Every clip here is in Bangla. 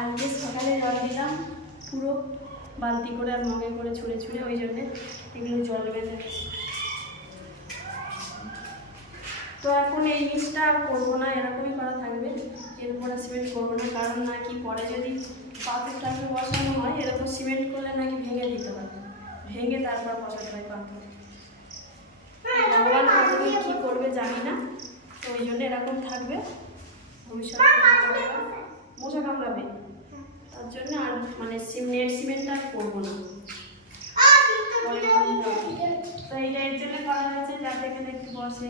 আজকে সকালে জল দিলাম পুরো বালতি করে আর মগে করে ছুঁড়ে ছুঁড়ে ওই জন্যে এগুলো জল বেঁধে তো এখন এই জিনিসটা আর করব না এরকমই করা থাকবে এরপরে সিমেন্ট করব না কারণ নাকি পরে যদি পাথর টাথর বসানো হয় এরকম সিমেন্ট করলে নাকি ভেঙে দিতে হয়। ভেঙে তারপর বসাতে হয় পাথর। ভগবান কী করবে জানি না তো ওই জন্য এরকম থাকবে। ভবিষ্যতে তার জন্য আর মানে সিম, নেট সিমেন্ট আর করব না। যাতে একটু বসে,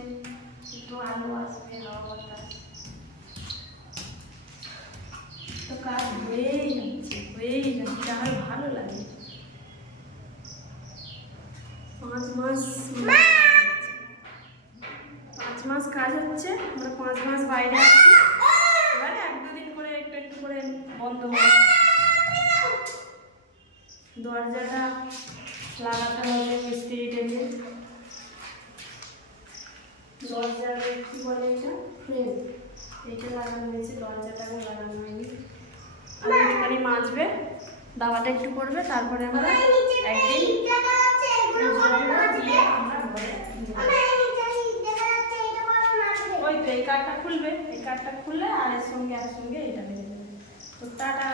একটু তো কাজ হয়েই হয়েই ভালো লাগে। পাঁচ মাস পাঁচ মাস কাজ হচ্ছে, আমরা পাঁচ মাস বাইরে এক দুদিন করে একটু একটু করে বন্ধ দরজাটা লাগাতে হবে মিস্ত্রি টেনে দরজার কি বলে এটা? ফ্রেম। এটা লাগানো হয়েছে, দরজাটা এখন লাগানো হয়নি। আর একটুখানি মাজবে, দাওয়াটা একটু করবে, তারপরে আমরা একদিন ওই তো, এই কার্ডটা খুলবে, এই কার্ডটা খুললে আর এর সঙ্গে এর সঙ্গে এটা বেরিয়ে যাবে তো টাটা।